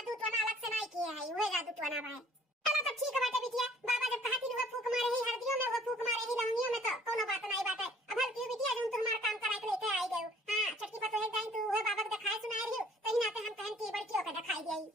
जादू तो ना अलग से नहीं किए है, वही जादू तो ना भाई। चलो तो ठीक है बेटा बिटिया, बाबा जब कहा थी वो फूक मारे ही हल्दियों में, वो फूक मारे ही लवंगियों में, तो कोनो बात नहीं बात है। अब हल क्यों बिटिया जो तुम हमारा काम करा के लेके आई गए हो। हां छटकी पतो है जाई तू वो बाबा को दिखाए सुनाए रही हो, तई नाते हम कहन की बड़की होकर दिखाई गई।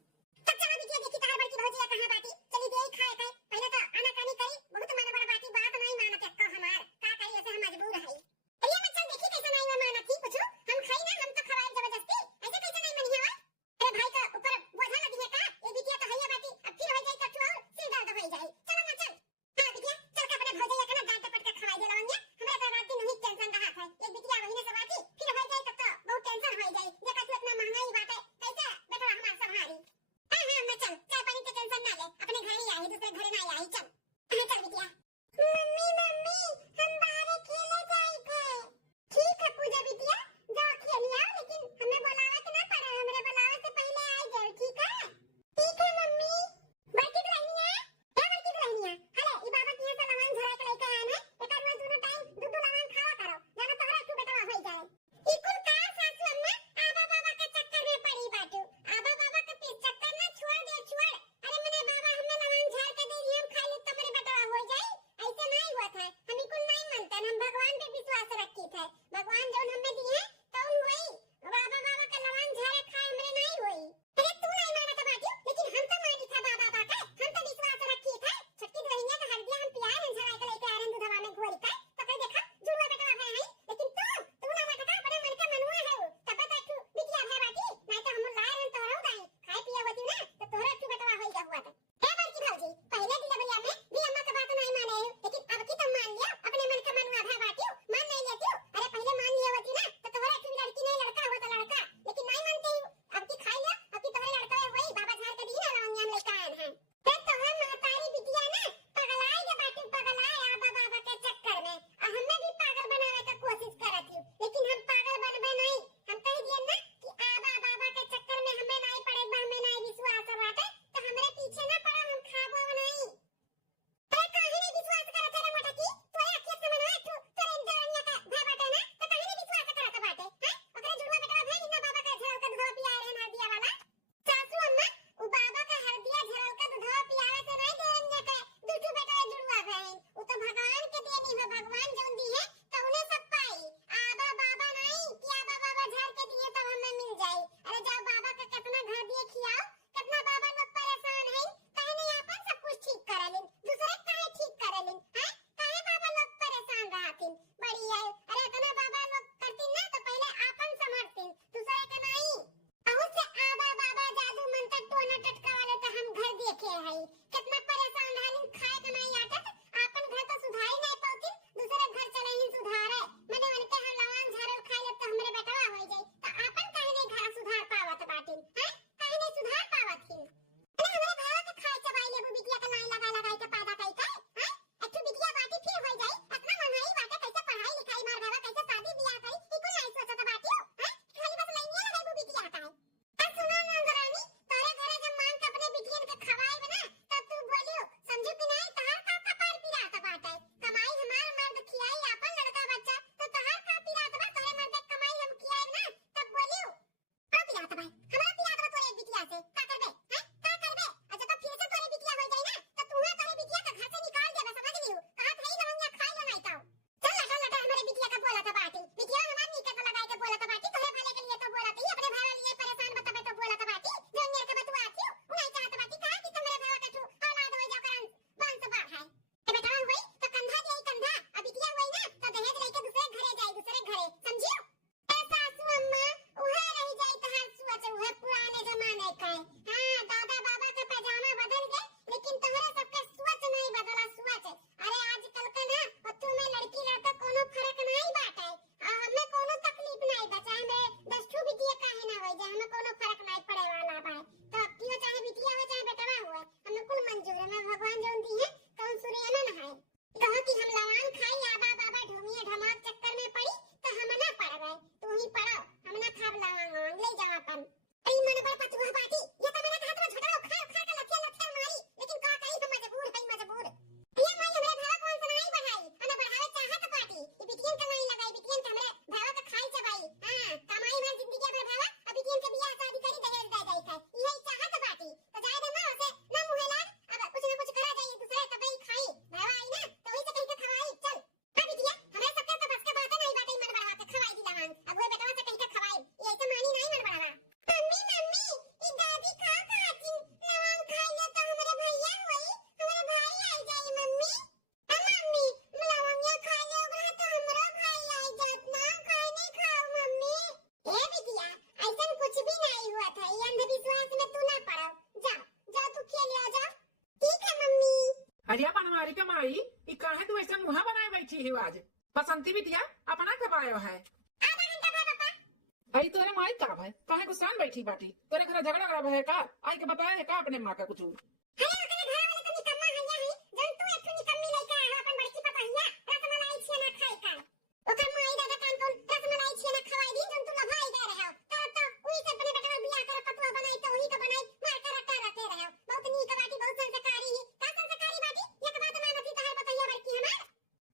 तब चलो बिटिया देखी तार बड़की भौजी कहां बाती, चली दे खाए खाए, पहले तो आना कानी करी, बहुत मन बड़ा बाती, बात नहीं मानत का हमार, का करी ऐसे हम मजबूर है। अरे मैं चल देखी कैसे नहीं मैं मानत थी पूछो, हम खाई ना, हम तो खवाए जबरदस्ती, ऐसे कैसे नहीं मनी हवा। अरे भाई का ऊपर बोझा लगी है का, ये बिटिया तो हैया बाती, अब फिर हो जाए कठुआ और सिर दर्द हो जाए। चलो ना चल। हां बिटिया चल के अपने भौजी का ना डांट पट के खवाई दे लवंगिया, हमरा तो रात दिन नहीं टेंशन रहा है। एक बिटिया वही ने सब आती, फिर हो जाए तब तो बहुत टेंशन हो जाए, जे का इतना महंगाई बात है, कैसे बेटा हमार संभाली। हां हां मैं चल, चाय पानी के टेंशन ना ले, अपने घर ही आई, दूसरे घर ना बनवारी के माई ई काहे तू ऐसे मुहा बनाए बैठी है आज? बसंती बिटिया अपना कब आयो है? आधा घंटा बाद पापा। भाई तोरे माई का है काहे गुस्सान बैठी बाटी? तोरे घर झगड़ा करा है का? आई के बताए है का अपने माँ का कुछ? अरे ओकरे घर वाले तो निकम्मा हइया है, जन तू एक निकम्मी लइका है अपन बड़की पतहिया रसमलाई छिए ना खाई का। ओकर माई दादा कान कोन रसमलाई छिए ना खवाई दी जन तू लभाई गए रहो। तब तो उही से अपने बेटा बियाह कर पतवा बनाई तो उही का बनाई मार कर रटे रटे रहो। बहुत नी का बाटी बहुत संस्कारी ही। का संस्कारी बाटी? एक बात मानती तहर पतहिया बड़की हमार।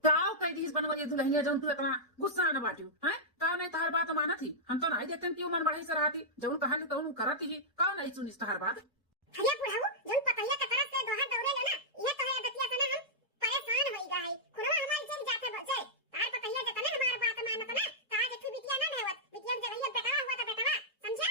काओ कई दिस बनवली दुल्हनिया जौन तू इतना गुस्सा न बाटी हैं? का नहीं तहर बात माना थी? हम तो नहीं देखते क्यों मन बढ़ई से रहती जौन कहानी तो करती ही का नहीं सुनिस तहर बात? हरिया बुढ़ाऊ जन पतहिया के तरफ से दोहर दौड़े लेना ये तो है दतिया से ना हम परेशान होई गए। खुरवा हमार चल जाते बचे। तार पतहिया जतने हमार बात मानत ना ता जेठू बिटिया ना भेवत। बिटिया जब भैया बेटा हुआ तो बेटा समझा?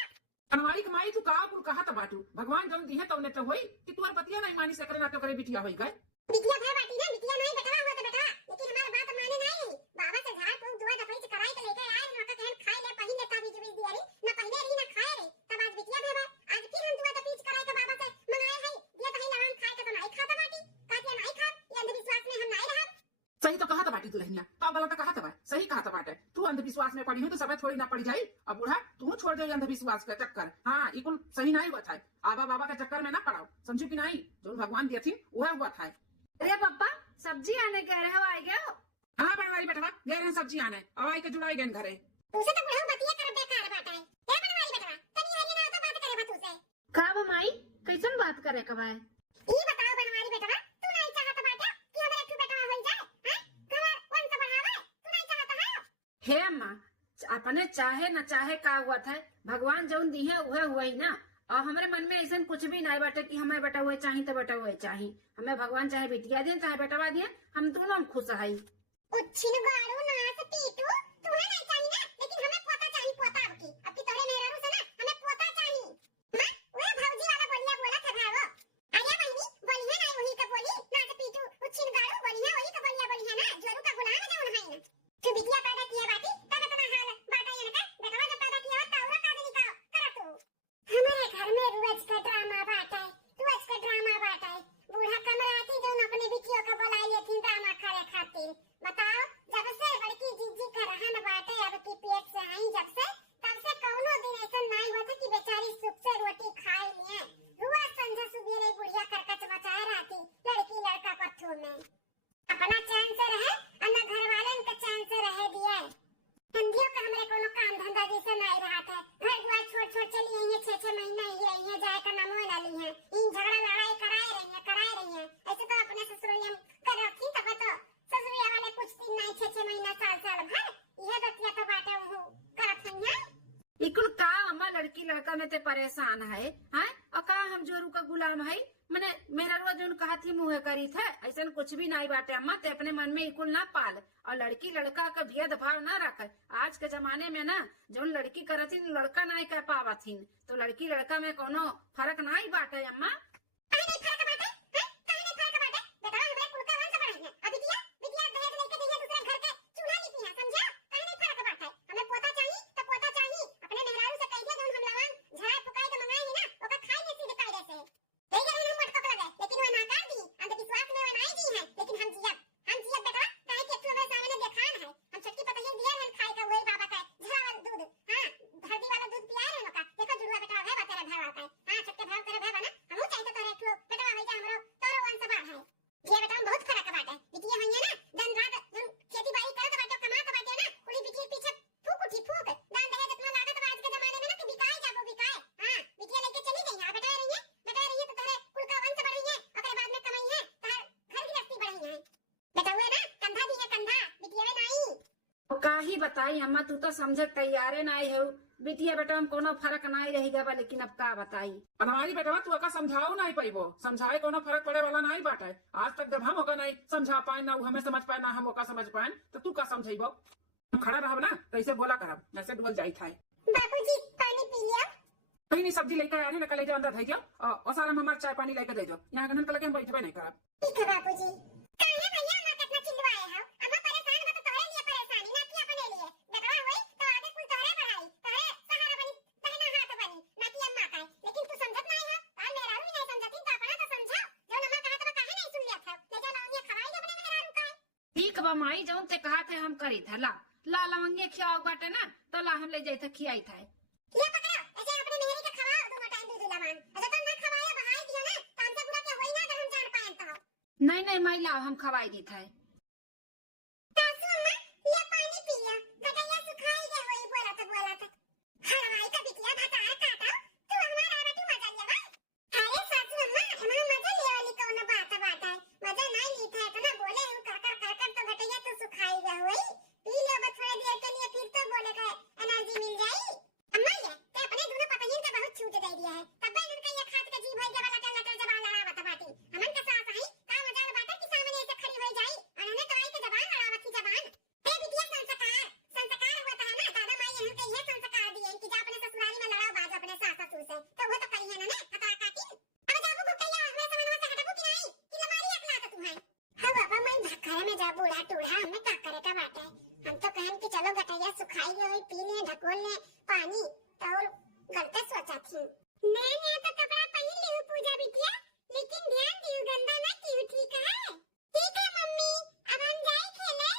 बनवारी के माई तू का पुर कहा त बाटू? भगवान जौन दिहे तौने तो होई कि तोर पतिया नहीं मानी से करे ना तो करे बिटिया होई गए। बिटिया भे बाटी ना बिटिया नहीं बेटा हुआ तो बेटा लेकिन हमार बात माने नहीं। बाबा से झाड़ फूक दुआ दफड़ी से कराई के लेके आए ना का कहन खाए ले पहिन ले ता बीज बीज दिया रे ना पहिने रही ना खाए रे तब आज बिटिया भेवा आज फिर हम दुआ दफड़ी से कराई के बाबा से मंगाए है दिया तो लवान खाए के तो नहीं खाता बाटी कातिया नहीं खा ये अंधविश्वास में हम नहीं रहा। सही तो कहा था बाटी दुल्हनिया का गलत कहा था? सही कहा था बाटे। तू अंधविश्वास में पड़ी है तो सब थोड़ी ना पड़ जाई। अब बूढ़ा तू छोड़ दे अंधविश्वास का चक्कर। हाँ इकुल सही नहीं हुआ था। आबा बाबा के चक्कर में ना पड़ाओ समझू कि नहीं? जो भगवान दिए थी वह हुआ था। अरे पापा सब्जी आने कह रहे हो आ गया हो? हाँ बनवारी बेटा गए रहे सब्जी आने अब आई के जुड़ाई गए घरे। तुसे तो बुढ़ाऊ बतिया कर बेकार बाटा है। ए बनवारी बेटा तनी हरिया ना तो बात करे बा तुसे। का माई कैसन बात करे कबाए? ई बताओ बनवारी बेटा तू नहीं चाहत बाटा कि हमरे एक बेटा हो जाए? हैं? कमर वंश बढ़ावे तू नहीं चाहत है? हे अम्मा अपने चाहे न चाहे का हुआ था भगवान जौन दी है वह हुआ ही ना। और हमारे मन में ऐसा कुछ भी नहीं बाटे कि हमें बेटा हुए चाहिए तो बेटा हुए चाहिए। हमें भगवान चाहे बिटिया दिए चाहे बेटवा दिए हम दोनों खुश है। उच्छिन गाड़ू नाच पीटू तुम्हें नहीं चाहिए ना लेकिन हमें पोता चाहिए पोता अब की तोरे मेहरारू से ना हमें पोता चाहिए। मां वो भौजी वाला बोलिया बोला था भागो आया बहनी बोलिए ना वही का बोली नाच पीटू उच्छिन गाड़ू बोलिए वही का बोलिया बोलिए ना जोरू का गुलाम है जौन है ना तू बिटिया पैदा किया बाटी तब इतना हाल बाटा ये ना बेटवा जब पैदा किया था औरा का नहीं करा तू हमारे घर में रोज का ड्रामा बाटा है रोज का ड्रामा बाटा है। बूढ़ा कमराती जो अपने बिटियों का बोलाई लेती ड्रामा करे खातिर बताओ जब से बड़की जीजी का रहन बाटे अब की पेट से आई जब से तब से कौनो दिन ऐसा नहीं हुआ था कि बेचारी सुख से रोटी खाए लिए रुआ संझा सुबेरे बुढ़िया करकच मचाए रहती लड़की लड़का पत्थू में अपना चैन से रहे अन्ना घर वाले उनका चैन से रहे दिए हिंदियों का हमरे कोनो काम धंधा जैसे नहीं रहा था। घर द्वार छोड़ छोड़ चली आई है 6-6 महीना ये जाए का नाम ना ली है इन झगड़ा लड़ाई कराए रही है ऐसे तो अपने ससुरिया कर रखी तब तो ससुरिया वाले पूछती नहीं 6-6 महीना साल भर यह दतिया तो बाटे हूं करत हई है। इकुल का अम्मा लड़की लड़का में ते परेशान है हैं? और का हम जोरू का गुलाम है? मैंने मेरा रोज जो कहा थी मुँह करी था ऐसा कुछ भी नहीं बाटे अम्मा ते अपने मन में इकुल ना पाल और लड़की लड़का का भेदभाव ना रख। आज के जमाने में ना जो लड़की करथिन लड़का नहीं कह पावथिन तो लड़की लड़का में कोनो फर्क नहीं बाटे अम्मा। ही बताई अम्मा तू तो समझ तैयारे नहीं है बिटिया बेटा में कोनो फर्क नहीं रहेगा लेकिन अब का बताई? हमारी बेटवा तू का समझाओ नहीं पाइबो समझाए कोनो फर्क पड़े वाला नहीं बाटे। आज तक जब हम होगा नहीं समझा पाए ना हमें समझ पाए ना हम होगा समझ पाए तो तू का समझेबो? खड़ा रहब ना कैसे बोला करब जैसे डुबल जाई था। बाबूजी पानी पी लिया कहीं नहीं सब्जी लेकर आने ना कल जो अंदर भेजो और सारा हमारा चाय पानी लेकर दे दो यहाँ गनन लगे हम बैठबे नहीं करब। ठीक है बाबूजी। काहे भैया ना कितना चिल्लाए हो अम्मा परेशान मत तोरे लिए परेशानी ना कि अपने लिए बेटवा होई तो आगे कुल तोरे पढ़ाई तोरे सहारा बनी तहना हाथ बनी ना कि अम्मा का लेकिन तू समझत नहीं है और मेरा भी नहीं समझती तो अपना तो समझाओ जो अम्मा कहा तो काहे नहीं सुन लिया था ले जा लाऊंगी ठीक बा माई जौन ते कहा थे हम करी था ला ला लवंगे खियाओ बाटे ना तो ला हम ले जाए थे खियाई था ये पकड़ो, ऐसे अपने मेहरी का खवाओ दोनों टाइम दूध लवान। ऐसे तो ना खवाए बहाई दियो ना, तो हमसे बुरा क्या होई ना अगर हम जान पाए तो। नहीं नहीं माई ला हम खवाई दी था सासू अम्मा, ये पानी पिया, गटैया सुखाई गए होई बोला था। हलवाई का बिटिया भतार काटा, तू हमारा आवा तू मजा लिया बा। अरे सासू अम्मा, हमारा मजा ले वाली कौन बात है। मजा नहीं ली था तो ना बोले हूं कर तो गटैया तो सुखाई गए होई। पी लो बस थोड़ी देर के लिए, फिर तो बोले का एनर्जी मिल जाई। अम्मा ये ते अपने दोनों पपहिन का बहुत छूट दे दिया है। तब भी इनका ये खात का जी भई के वाला लटर जबान लड़ावत बाटी। हमन का सास है का मजाल बाटा कि सामने ऐसे खड़ी हो जाई और हमें तो आई के जबान लड़ावत की जबान। ते बिटिया संस्कार होता है ना, दादा माई यहां के ये संस्कार दिए कि जा अपने ससुराली में लड़ाओ बाज अपने सास ससुर से, तो वो तो करी है ना हता काटी। अब जाबू गुटैया हमें समनवा से हटबू कि नहीं कि लमारी अकला तो तू है। हां बाबा मैं धक्का में जा बूढ़ा टूढ़ा हमें का करे का बात है। हम तो कहन कि चलो गटैया सुखाई गई पी ले ढकोल ले पानी और गलत सोचा थी। मैं तो कपड़ा पहन ली हूं पूजा बिटिया, लेकिन ध्यान दियो गंदा ना क्यों, ठीक है? ठीक है मम्मी, अब हम जाए खेले?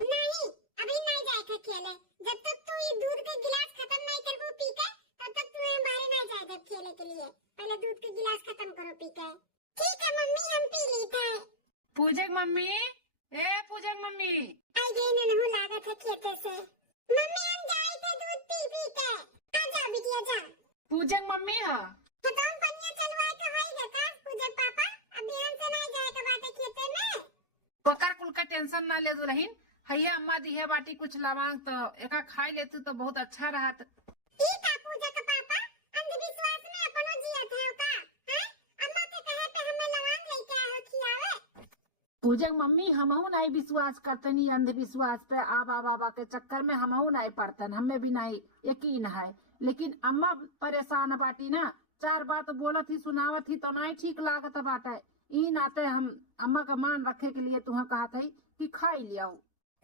नहीं, अभी नहीं जाए थे खेले। जब तक तू ये दूध का गिलास खत्म नहीं करबो पी के, तब तक तू बाहर नहीं जाए दे खेले के लिए। पहले दूध का गिलास खत्म करो पी के। ठीक है मम्मी, हम पी ली थे। पूजक मम्मी ए पूजक मम्मी आई गई ननहु लागत है खेते से। मम्मी हम जाए थे दूध पी के। आजा बिटिया जा। पूजक मम्मी है खतम पनिया चलवाए के होई गता पूजक पापा, अब बिहान से नहीं जाए के बाटे खेते में। पकर कुल का टेंशन ना ले दुलहिन हैया अम्मा दी है बाटी कुछ लवांग तो एका खाई लेतू तो बहुत अच्छा रहत। ठीक है पूजक पापा, अंधविश्वास में अपनो जियत है का हैं? अम्मा के कहे पे हमें लवांग लेके आए हो खियावे। पूजक मम्मी हमहू नहीं विश्वास करतनी अंधविश्वास पे आबा बाबा के चक्कर में हमहू नहीं पड़तन, हमें भी नहीं यकीन है। लेकिन अम्मा परेशान बाटी ना, चार बात बोलत ही सुनावत ही तो नहीं ठीक लागत बाटे। ई नाते हम अम्मा का मान रखे के लिए तुम्हें कहा था कि खाई लिया।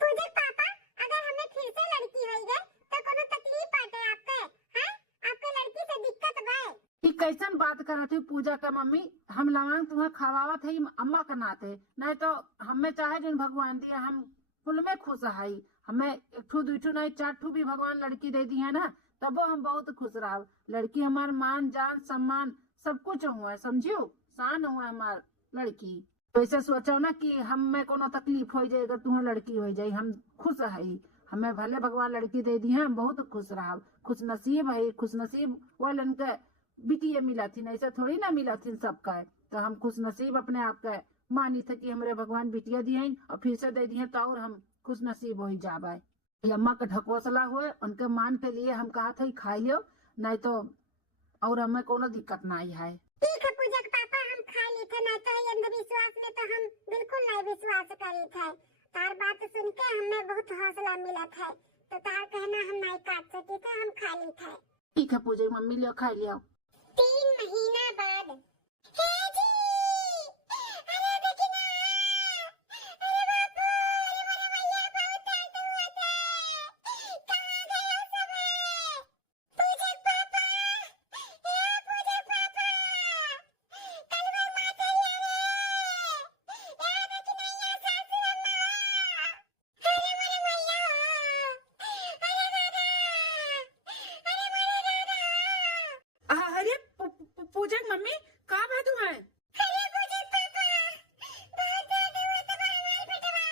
पूजक पापा, अगर हमें फिर से लड़की होई गए तो कोनो तकलीफ बाटे आपके हैं? आपके लड़की से दिक्कत बा? ई कैसन बात करत है पूजा का मम्मी, हम लवांग तुम्हें खवावत है अम्मा का नाते, नहीं तो हमें चाहे जिन भगवान दिया हम कुल में खुश है। हमें एक ठू दूठू नहीं चार ठू भी भगवान लड़की दे दी है ना, तब हम बहुत खुश रहा। लड़की हमार मान जान सम्मान सब कुछ हुआ है, समझियो शान हुआ हमार लड़की। तो ऐसे सोचो ना कि हमें कोनो तकलीफ हो जाए अगर तुम्हें लड़की हो जाए, हम खुश है। हमें भले भगवान लड़की दे दी है, हम बहुत खुश रहा। खुश नसीब है, खुश नसीब वो लड़के बिटिया मिला थी, ऐसा थोड़ी ना मिला थी सबका। तो हम खुश नसीब अपने आप के मानी थे कि हमारे भगवान बिटिया दिए और फिर से दे दिए तो और हम खुश नसीब हो ही जाए। अम्मा का ढकोसला हुए उनके मान के लिए हम कहा था खाई लियो, नहीं तो और हमें कोनो दिक्कत नहीं है। ठीक है पूजक पापा, हम खा ली थे, नहीं तो ये अंधविश्वास में तो हम बिल्कुल नहीं विश्वास करी थे। तार बात सुन के हमें बहुत हौसला मिला था, तो तार कहना हम नहीं काट सके थे, हम खा ली थे। ठीक है पूजा मम्मी लियो खाई लियो। 3 महीना बाद हे जी, अरे देखी ना, अरे बापू, अरे मेरे भैया बहुत दर्द हुआ था। कहाँ गए हो सब है? पूजक पापा, हे पूजक पापा, कल वो माता यारे, याद है कि नहीं है सासू अम्मा? अरे मेरे भैया, अरे दादा, अरे मेरे दादा। अरे पूजक मम्मी कहाँ बात हुआ है? अरे पूजक पापा, बहुत दर्द हुआ था हमारे पेटवा,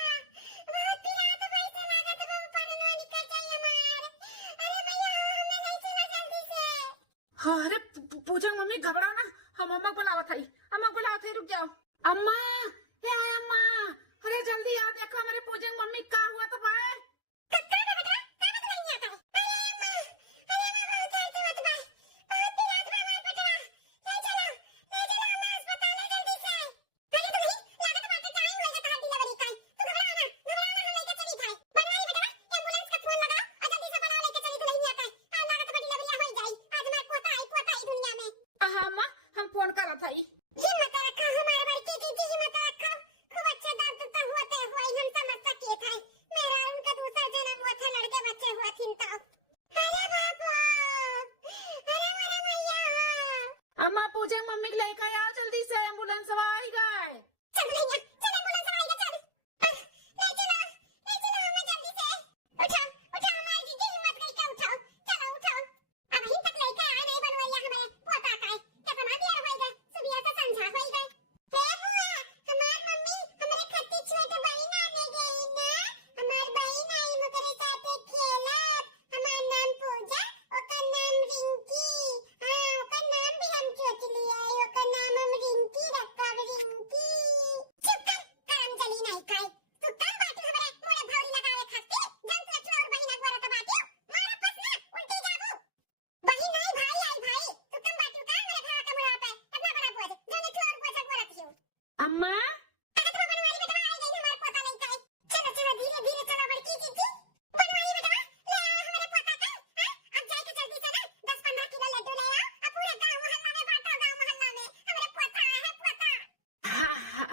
बहुत पीड़ा तो पैसा लगा तो परनो निकल जाई हमार। अरे भैया हमें नहीं सुना जल्दी से। हाँ अरे पूजक मम्मी घबराओ ना, हम अम्मा को बुलावत है, अम्मा को बुलावत है, रुक जाओ। अम्मा ये है अम्मा, अरे जल्दी आ देखो हमारे पूजक मम्मी का हुआ तो भाई। कक्का बेटा, काहे तो नहीं आता है? अरे अम्मा, बहुत दर्द हुआ था, बहुत पीड़ा था हमारे पेटवा। ले चलो हमें अस्पताल में जल्दी से। अरे तो नहीं लागत बात टाइम हो जाता है डिलीवरी का। तू घबरा ना हम लेके चली थाई। बनवाई बेटा, एम्बुलेंस का फोन लगाओ और जल्दी से बनाओ लेके चली तो नहीं आता है। लागत बा डिलीवरी हो जाई, आज हमारे पोता आई दुनिया में। हाँ अम्मा हम फोन करा था। हिम्मत रखो हमारे बड़की की हिम्मत रखो, खूब अच्छा दर्द तो होते हुआ हम समझ सके थे। मेरा उनका दूसरा जन्म हुआ था, लड़के बच्चे हुआ थी तो। अरे बाबू, अरे मेरे भैया। अम्मा पूजक मम्मी को लेकर आओ जल्दी से, एम्बुलेंस आ गए। चल भैया, चल एम्बुलेंस आई चल। ले चलो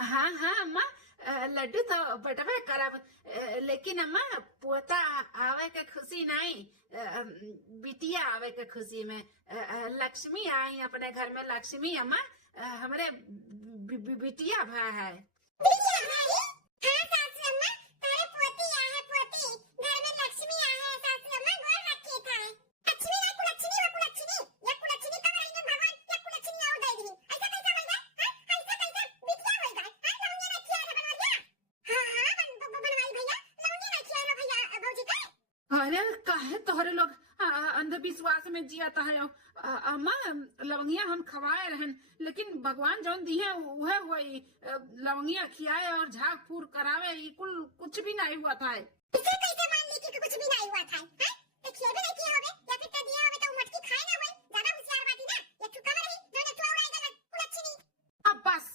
हाँ हाँ अम्मा, लड्डू तो बटवे करब, लेकिन अम्मा पोता आवे के खुशी नहीं, बिटिया आवे के खुशी में, लक्ष्मी आई अपने घर में, लक्ष्मी अम्मा हमारे बिटिया भा है। बिटिया भाई, हाँ सासू अम्मा, तारे पोती आ है पोती, घर में लक्ष्मी आ है सासू अम्मा, गोर रखी था। लक्ष्मी ना कुलच्छनी हो कुलच्छनी, या कुलच्छनी तब रही ने भगवान, या कुलच्छनी और दे दी। ऐसा कैसे होई गए? हां ऐसा कैसे बिटिया होई गए? हां लौंगे ने किया रे बनवरिया। हां बनवाई भैया, लौंगे ने किया रे भैया भौजी का। अरे काहे तोहरे लोग अंधविश्वास में जियाता है। अम्मा लवंगिया हम खवाए रहन, लेकिन भगवान जौन दी है वह हुई, लवंगिया खियाए और झाग फूर करावे, ये कुछ भी नहीं हुआ था। इसे कैसे मान ली कि कुछ भी नहीं हुआ था? हैं? देखिए भी नहीं किया होवे, या फिर तो दिया होवे तो मटकी खाए ना होई, ज्यादा होशियार बाटी ना, या चुका में रही, जो ने थोड़ा उड़ाई गलत कुलच्छनी। अब बस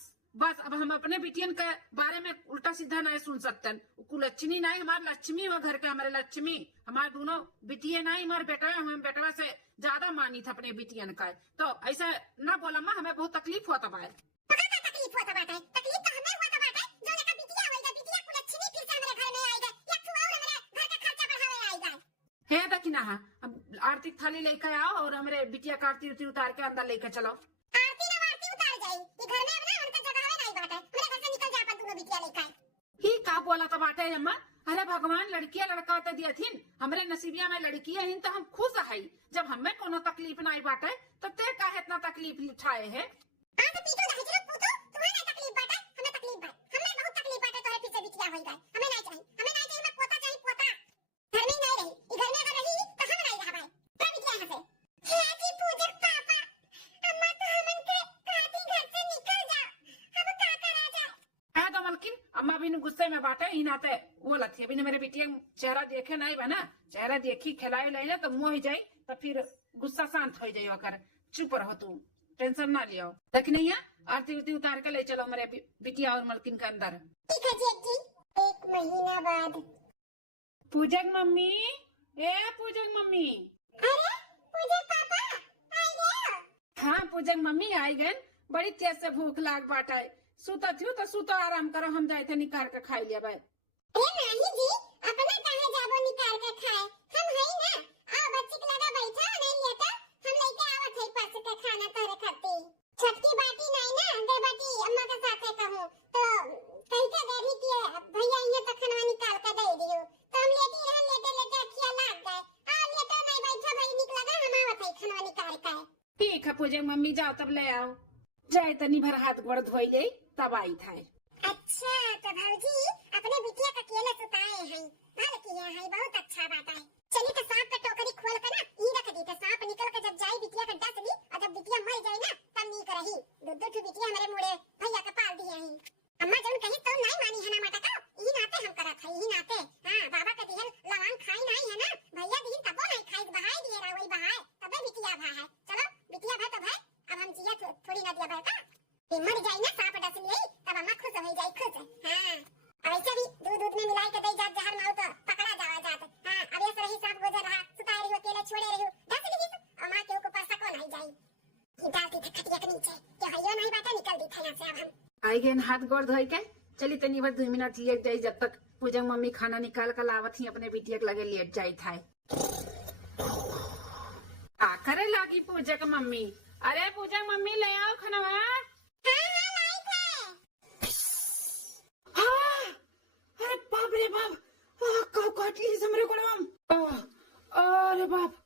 अब हम अपने बिटियन के बारे में उल्टा सीधा नहीं सुन सकते। कुलच्छनी नहीं, हमारे लक्ष्मी हो घर के, हमारे लक्ष्मी, हमारे दोनों बिटिया नहीं, हमारे बेटा, हम बेटवा से ज्यादा मानी था अपने बिटियन का। तो ऐसा ना बोला माँ, हमें बहुत तकलीफ होता है। पता का तकलीफ होता बाटे, तकलीफ तो हमें हुआ था बाटे, जो ने का बिटिया होई गई, बिटिया कुलच्छनी फिर से हमारे घर में आई गई, या तू और हमारे घर का खर्चा बढ़ावे आई गई। है दखिना हाँ, अब आर्थिक थाली लेकर आओ और हमारे बिटिया का आरती उतार के अंदर लेकर चलो। आरती ना आरती उतार जाई, ये घर में अब ना हमका जगह नहीं बाटे, मेरे घर से निकल जा अपन दोनों बिटिया लेकर। ही का बोला तो बाटे अम्मा, अरे भगवान लड़कियां लड़का तो दिया थी, हमरे नसीबिया में लड़कियां हिन तो हम खुश है। जब हमें कोनो तकलीफ नहीं बाटे तो ते काहे इतना तकलीफ उठाए है? हां तो पीटो ना हिजरो पूतो, तुम्हें ना तकलीफ बाटे, हमें तकलीफ बाटे, हमें बहुत तकलीफ बाटे, तोरे पीछे बिटिया होई गई, हमें नहीं चाहिए, हमें पोता चाहिए पोता। घर में नहीं रही, ये घर में अगर रही तो हम नहीं रह पाए, तो बिटिया यहाँ से। हे जी पूजक पापा, अम्मा तो हमन के कहती घर से निकल जा, अब का करा जाए? है तो मलकिन अम्मा भी गुस्से में बाटे ही नाते वो लथी, अभी मेरे बिटिया चेहरा देखे नहीं बना, चेहरा देखी खिलाई ले तो मोह जाई, तो फिर गुस्सा शांत हो जाये, अगर चुप रहो तू, टेंशन ना लियो। देख नहीं है, आरती उरती उतार के ले चलो हमारे बिटिया और मलकिन के अंदर। ठीक है जी, 1 महीना बाद। पूजक मम्मी, ए पूजक मम्मी। अरे पूजक पापा आ गए? हाँ पूजक मम्मी आई गए, बड़ी तेज से भूख लाग बाटा, सुता थी तो सुता आराम करो, हम जाए थे निकाल के खाई लिया भाई। अरे नहीं जी, अपना काहे जाबो निकाल के खाए, हम है ना, आओ बच्ची के लगा बैठा नहीं लेता, हम लेके आवत है पास के खाना तोरे खाती। छटकी बाटी नहीं ना, दे बाटी अम्मा के साथे कहूं तो कहीं के देरी की भैया ये तो खाना निकाल के दे दियो, तो हम लेटी रह, लेटे लेटे अखियां लाग गए। आ लेटे नहीं बैठा भाई, निकला ना हम आवत है खाना निकाल के। ठीक है पूजक मम्मी, जाओ तब ले आओ, जाए तनी भर हाथ गोड़ धोई ले तब आई था। अच्छा तो भाजी अपने बिटिया का केला सुताए हैं, भल किया है, बहुत अच्छा बात है। चलिए तो सांप का टोकरी खोल कर ना ई रख दी, तो सांप निकल कर जब जाए बिटिया का डस ली, और जब बिटिया मर जाए ना तब नीक रही। दो बिटिया हमारे मुड़े भैया का पाल दिए हैं। अम्मा जौन कही तो नहीं मानी है ना माता का, यही नाते हम करत है, यही नाते। हां बाबा के दिहल लवांग खाई नहीं है ना, भैया दिहन तबो नहीं खाई, बहाई दिए रहा वही बहाए, तबे बिटिया भा है। चलो बिटिया भा तो भाई, अब हम जिया थोड़ी ना दिया बेटा, मर जाए ना सांप डस ली तब अम्मा खुश हो जाए, खुश। हां ऐसे भी दूध में मिलाई के दे जात जहर माउ तो पकड़ा जावा जात। हां अब ये रही सांप गुजर रहा, सुताई रही अकेले छोड़े रही, डस ली अम्मा के ऊपर सको नहीं जाई, कि डालती थी खटिया के नीचे, कि हइयो नहीं बाटा निकल दी था यहां से। अब हम आई गए हाथ गोड़ धोई के, चली तनी भर 2 मिनट लेट जाई, जब तक पूजक मम्मी खाना निकाल कर लावत ही अपने बिटिया के लगे लेट जाई था। करे लागी पूजक मम्मी, अरे पूजक मम्मी ले आओ खाना। अरे बाप रे बाप, कब काट ली हमरे को, अरे बाप,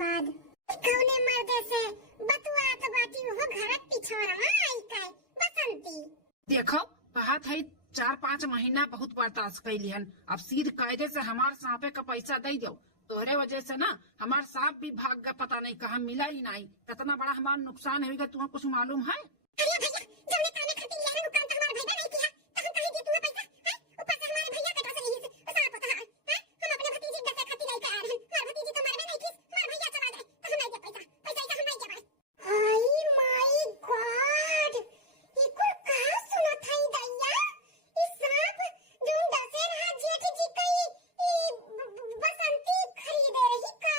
बाद कौने मर्दे से बतुआत बाटी हो घरक पिछोरा आई काय बसंती। देखो बात है 4-5 महीना बहुत बर्दाश्त कैली हन, अब सीध कायदे से हमार सांपे का पैसा दे दो। तोहरे वजह से ना हमार सांप भी भाग गया, पता नहीं कहाँ मिला ही नहीं। कितना बड़ा हमारा नुकसान होगा तुम्हें कुछ मालूम है? अरे भैया जौने कामे खातिर लिया है नुकसान तो हमारे भैया नहीं किया, तो हम कहीं दे तुम्हें पैसा है? ऊपर से हमारे भैया कटवा से यही से सांप होता है। हम अपने भतीजी के दसे खातिर लेके आए हैं, हमारे भतीजी तो मरबे नहीं की, हमारे भैया चला गए तो हम नहीं दे पैसा, पैसा हम नहीं दे पाए। हाय माय गॉड ये कुल कहां सुनत है दैया, इस सांप जो दसे रहा जेठ जी कई बसंती खरीदे रही का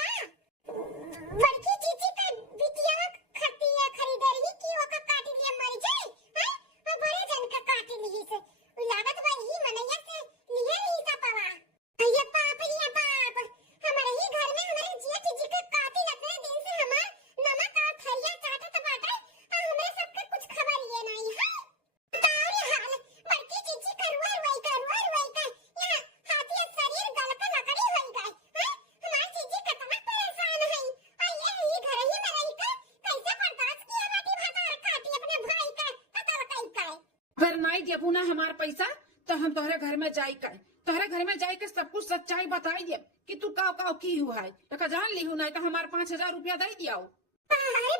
बड़की चीची का बिटिया खरीदे रही कि ओका काटी लिए मर जाए हैं और बड़े जन का काटी ली से लागत वही मनैया से लिए नहीं सा पावा। ये पाप हमारे ही घर में हमारे जेठ जी का काटी लगने दिन से हमार नमक और थरिया चाटत बाटे और हमें सबके कुछ खबर ये नहीं है। तारे हाल बड़की चीची का रुई का यहाँ हाथी शरीर गल का लकड़ी हो गए हैं। हमारी चीची कितना परेशान है और ये ही घर ही में रह कर कैसे बर्दाश्त किया बाटी भातार काटी अपने भाई का कतल कई का। फिर नहीं देबू ना हमार पैसा तो हम तोहरे घर में जाई कर, तोहरे घर में जाई के सब कुछ सच्चाई बताई दे कि तू काव की हुआ है। तो जान ली हूँ नहीं तो हमारे 5000 रुपया दे दिया। अरे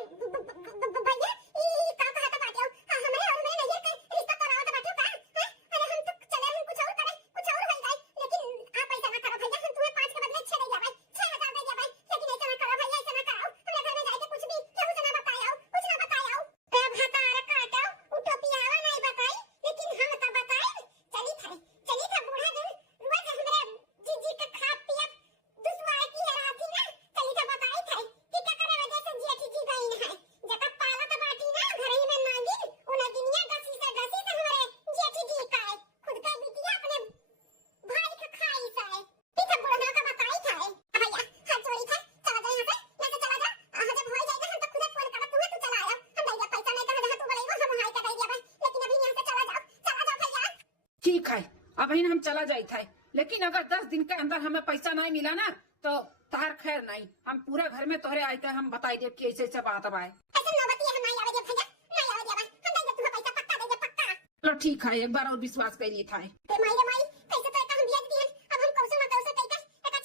भैया ये का कहता बाटे हमरे और मेरे नजर का रिश्ता करावत बाटे का हैं? अरे हम तो चले हम कुछ और करे कुछ और हो जाए लेकिन आप ऐसा ना करो भैया, हम तुम्हें 5 के बदले 6 दे जाबे 6000 दे जाबे, लेकिन ऐसा ना करो भैया, ऐसा ना करो। हमरे घर में जाके कुछ भी केहू से ना बताओ, कुछ ना बताओ। कब हतार काटो उटोपियावा नहीं बताई लेकिन हम तो बताई। चली था बूढ़ा दिन रोज हमरे जीजी के खा पिया दुश्वार की राती ना चली था बताई थे कि का करे वजह से जेठ जी गई है जका पालत बाटी ना घर ही में मांगी उन्हें दुनिया गसी से हमारे जेठ जी का है खुद का बिटिया अपने भाई का खाई सा है पीछे बुढ़ा का बताई था। भैया हाथ जोड़ी था चला जा यहां से चला जा जब हो जाएगा हम तो खुद फोन करब तुम्हें तू चला आओ, हम भैया पैसा नहीं कहा जहां तू बोलेगा हम हाई का दे दिया लेकिन अभी यहां से चला जाओ भैया। ठीक है अब ही हम चला जाई थे, लेकिन अगर 10 दिन के अंदर हमें पैसा नहीं मिला ना तो तार खैर नहीं, हम पूरा घर में तोहरे आके हम बताई दे कि ऐसे ऐसे बात है। ऐसे नौबती है नहीं आवे दे भैया, नहीं आवे दे हम दे तुम्हें पैसा पक्का दे पक्का। चलो ठीक है एक बार और विश्वास कर लिए था। माई कैसे तो हम दिया दी अब हम कौसे ना कौसे कई का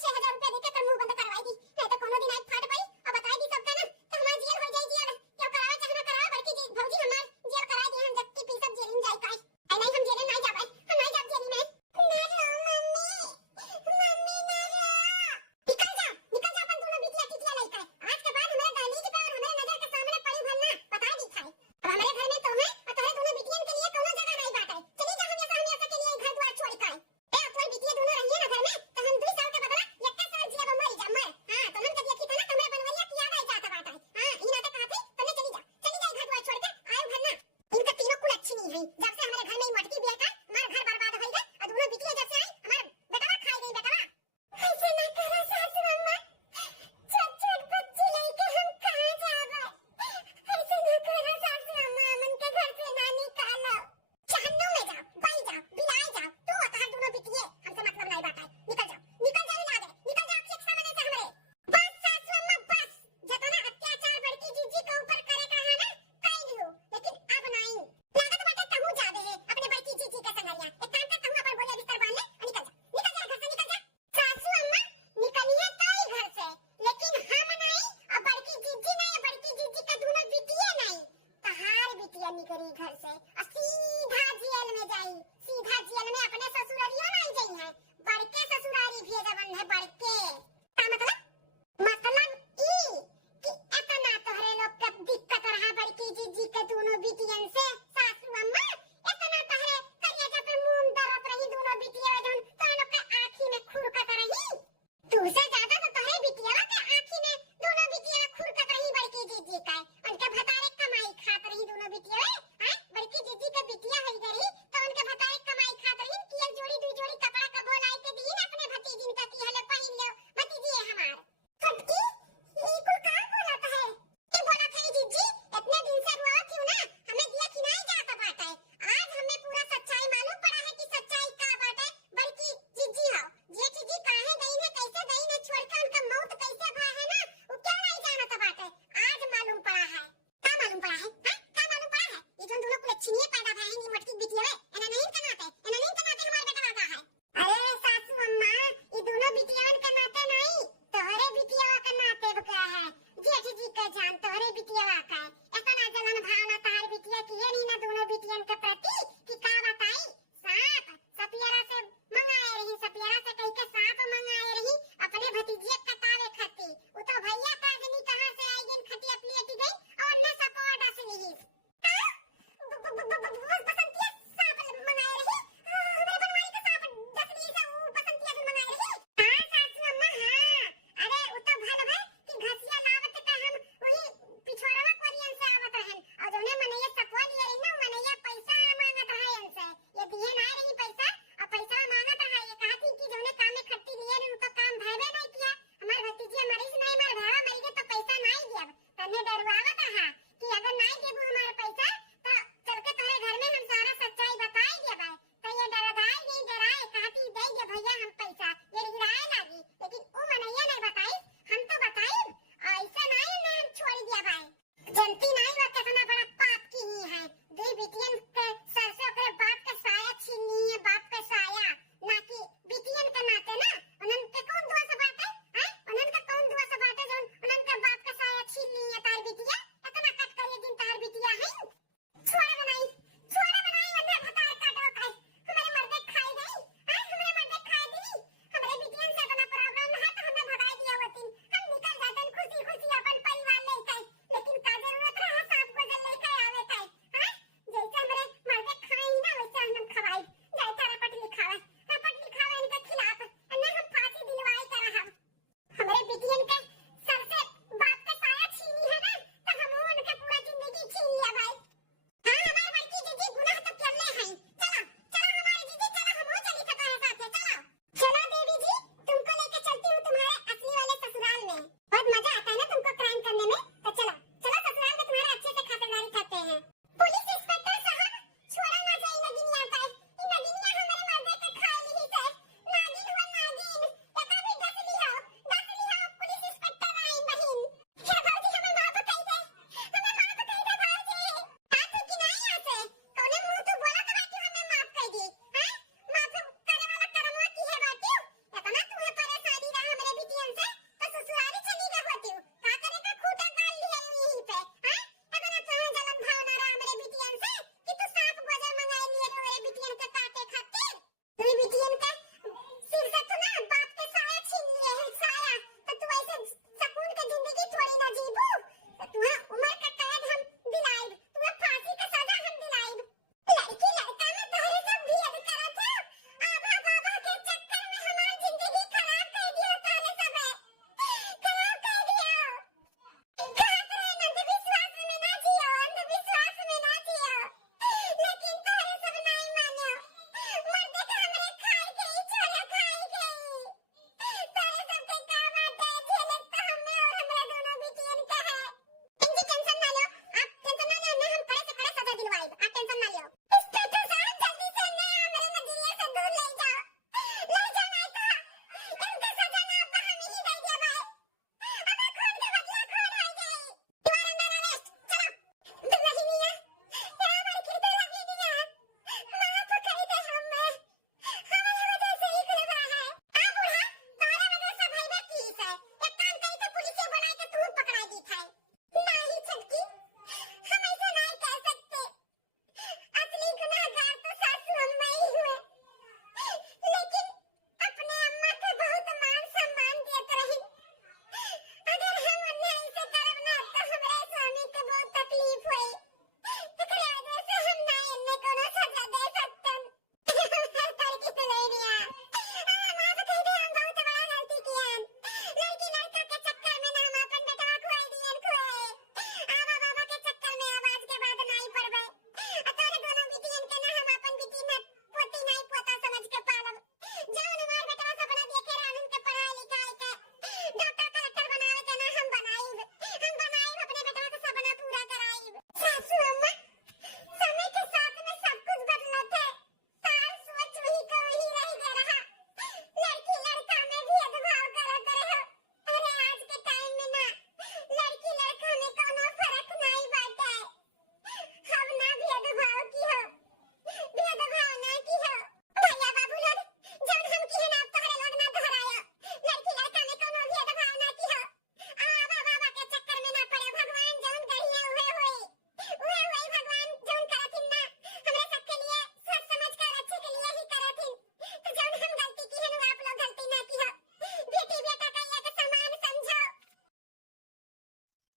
6000 रुपया देके कर मुंह बंद करवाई दी नहीं तो कोनो दिन आज फाट पड़ी और बताई दी सबका ना तो हमार जेल हो जाई जेल क्यों करावे चाहे ना करावे बड़की जी भौजी हमार जेल करा दी हम जबकि पीछे जेल में जाई काय आई नहीं हम जेल में नहीं जाबे हम नहीं जाब जेल में ना रो मम्मी ना रो निकल जा अपन दोनों बिटिया टिटिया नहीं काय आज के बाद हमारे दहलीज पे और हमारे नजर के सामने पड़ी भरना बता दी खाई। अब हमारे घर में तो है और तुम्हारे दोनों बिटियन के लिए कोनो जगह नहीं बात है, चली जा हम ऐसा के लिए घर द्वार छोड़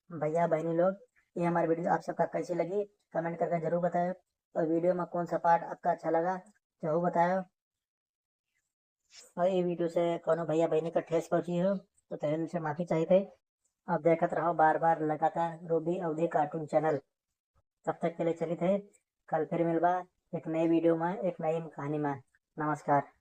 भैया बहनी लोग, ये हमारी वीडियो आप सबका कैसी लगी कमेंट करके जरूर बताएं। और वीडियो में कौन सा पार्ट आपका अच्छा लगा जरूर बताएं। और ये वीडियो से कोनो भैया बहनी का ठेस पहुंची हो तो तहे दिल से माफी चाहिए। अब देखते रहो बार बार लगातार रूबी अवधि कार्टून चैनल। तब तक के लिए चलिए थे, कल फिर मिलबा एक नई वीडियो में एक नई कहानी में। नमस्कार।